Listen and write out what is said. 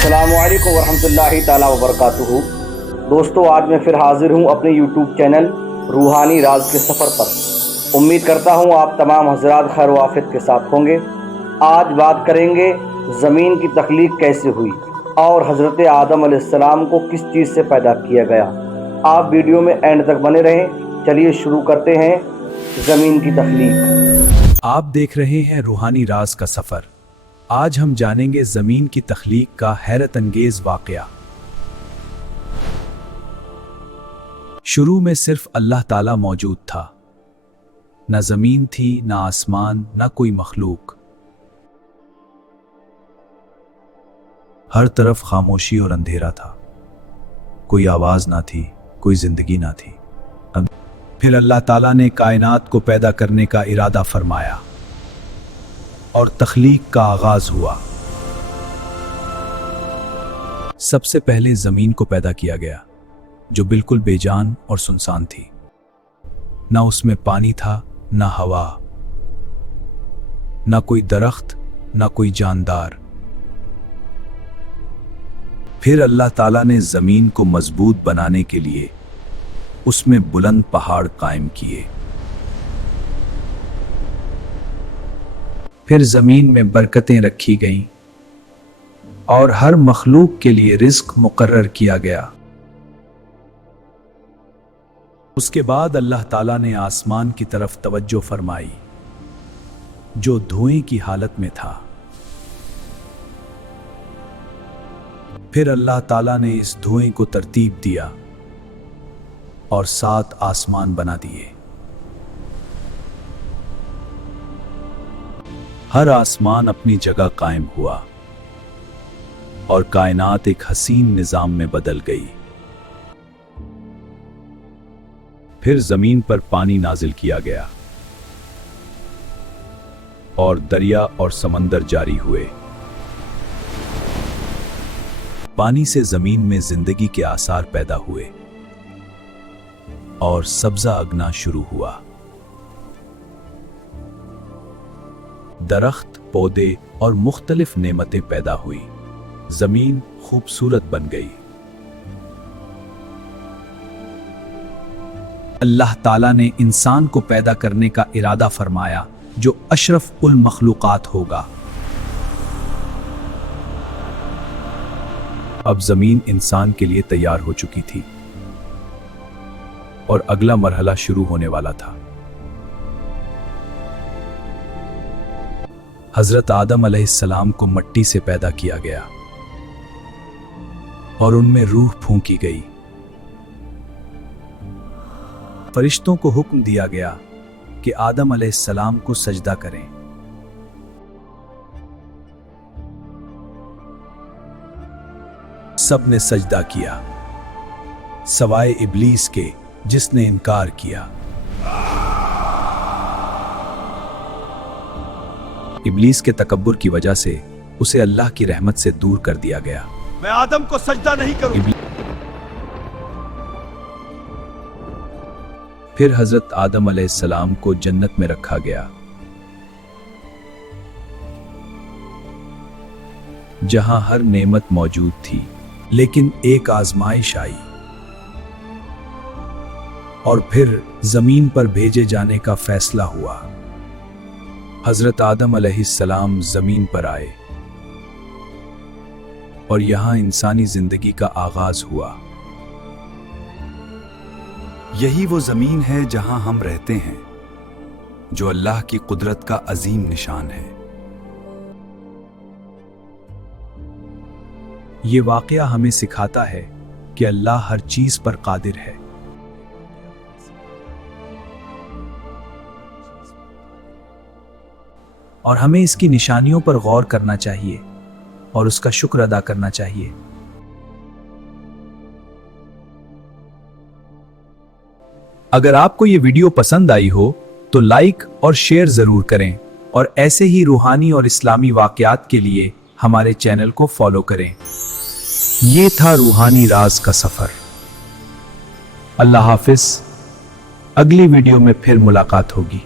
अस्सलामु अलैकुम वरहमतुल्लाहि ताला वबरकातुहू। दोस्तों, आज मैं फिर हाजिर हूँ अपने यूट्यूब चैनल रूहानी राज के सफ़र पर। उम्मीद करता हूँ आप तमाम हजरात खैर वाफियत के साथ होंगे। आज बात करेंगे ज़मीन की तख्लीक कैसे हुई और हज़रत आदम अलैहिस्सलाम को किस चीज़ से पैदा किया गया। आप वीडियो में एंड तक बने रहें। चलिए शुरू करते हैं ज़मीन की तख्लीक। आप देख रहे हैं रूहानी राज का सफ़र। आज हम जानेंगे ज़मीन की तख्लीक का हैरत अंगेज वाक़या। शुरू में सिर्फ अल्लाह ताला मौजूद था। न ज़मीन थी, न आसमान, न कोई मखलूक। हर तरफ खामोशी और अंधेरा था। कोई आवाज़ ना थी, कोई ज़िंदगी ना थी। फिर अल्लाह ताला ने कायनात को पैदा करने का इरादा फरमाया और तख्लीक का आगाज हुआ। सबसे पहले जमीन को पैदा किया गया, जो बिल्कुल बेजान और सुनसान थी। ना उसमें पानी था, ना हवा, ना कोई दरख्त, ना कोई जानदार। फिर अल्लाह ताला ने जमीन को मजबूत बनाने के लिए उसमें बुलंद पहाड़ कायम किए। फिर जमीन में बरकतें रखी गईं और हर मखलूक के लिए रिज्क मुकर्रर किया गया। उसके बाद अल्लाह ताला ने आसमान की तरफ तवज्जो फरमाई, जो धुएं की हालत में था। फिर अल्लाह ताला ने इस धुएं को तरतीब दिया और 7 आसमान बना दिए। हर आसमान अपनी जगह कायम हुआ और कायनात एक हसीन निजाम में बदल गई। फिर जमीन पर पानी नाजिल किया गया और दरिया और समंदर जारी हुए। पानी से जमीन में जिंदगी के आसार पैदा हुए और सब्जा अगना शुरू हुआ। दरख्त, पौधे और मुख्तलिफ नेमतें पैदा हुई। जमीन खूबसूरत बन गई। अल्लाह ताला ने इंसान को पैदा करने का इरादा फरमाया, जो अशरफ उल मखलूकात होगा। अब जमीन इंसान के लिए तैयार हो चुकी थी और अगला मरहला शुरू होने वाला था। हजरत आदम अलैहिस्सलाम को मट्टी से पैदा किया गया और उनमें रूह फूंकी गई। फरिश्तों को हुक्म दिया गया कि आदम अलैहिस्सलाम को सजदा करें। सब ने सजदा किया, सवाए इब्लीस के, जिसने इनकार किया। इब्लीस के तकब्बुर की वजह से उसे अल्लाह की रहमत से दूर कर दिया गया। मैं आदम को सजदा नहीं करूं। फिर हजरत आदम अलैहिस्सलाम को जन्नत में रखा गया, जहां हर नेमत मौजूद थी। लेकिन एक आजमाइश आई और फिर जमीन पर भेजे जाने का फैसला हुआ। हजरत आदम अलैहिस्सलाम जमीन पर आए और यहां इंसानी जिंदगी का आगाज हुआ। यही वो जमीन है जहां हम रहते हैं, जो अल्लाह की कुदरत का अजीम निशान है। ये वाकया हमें सिखाता है कि अल्लाह हर चीज पर कादिर है। और हमें इसकी निशानियों पर गौर करना चाहिए और उसका शुक्र अदा करना चाहिए। अगर आपको ये वीडियो पसंद आई हो तो लाइक और शेयर जरूर करें और ऐसे ही रूहानी और इस्लामी वाकयात के लिए हमारे चैनल को फॉलो करें। ये था रूहानी राज का सफर। अल्लाह हाफिज। अगली वीडियो में फिर मुलाकात होगी।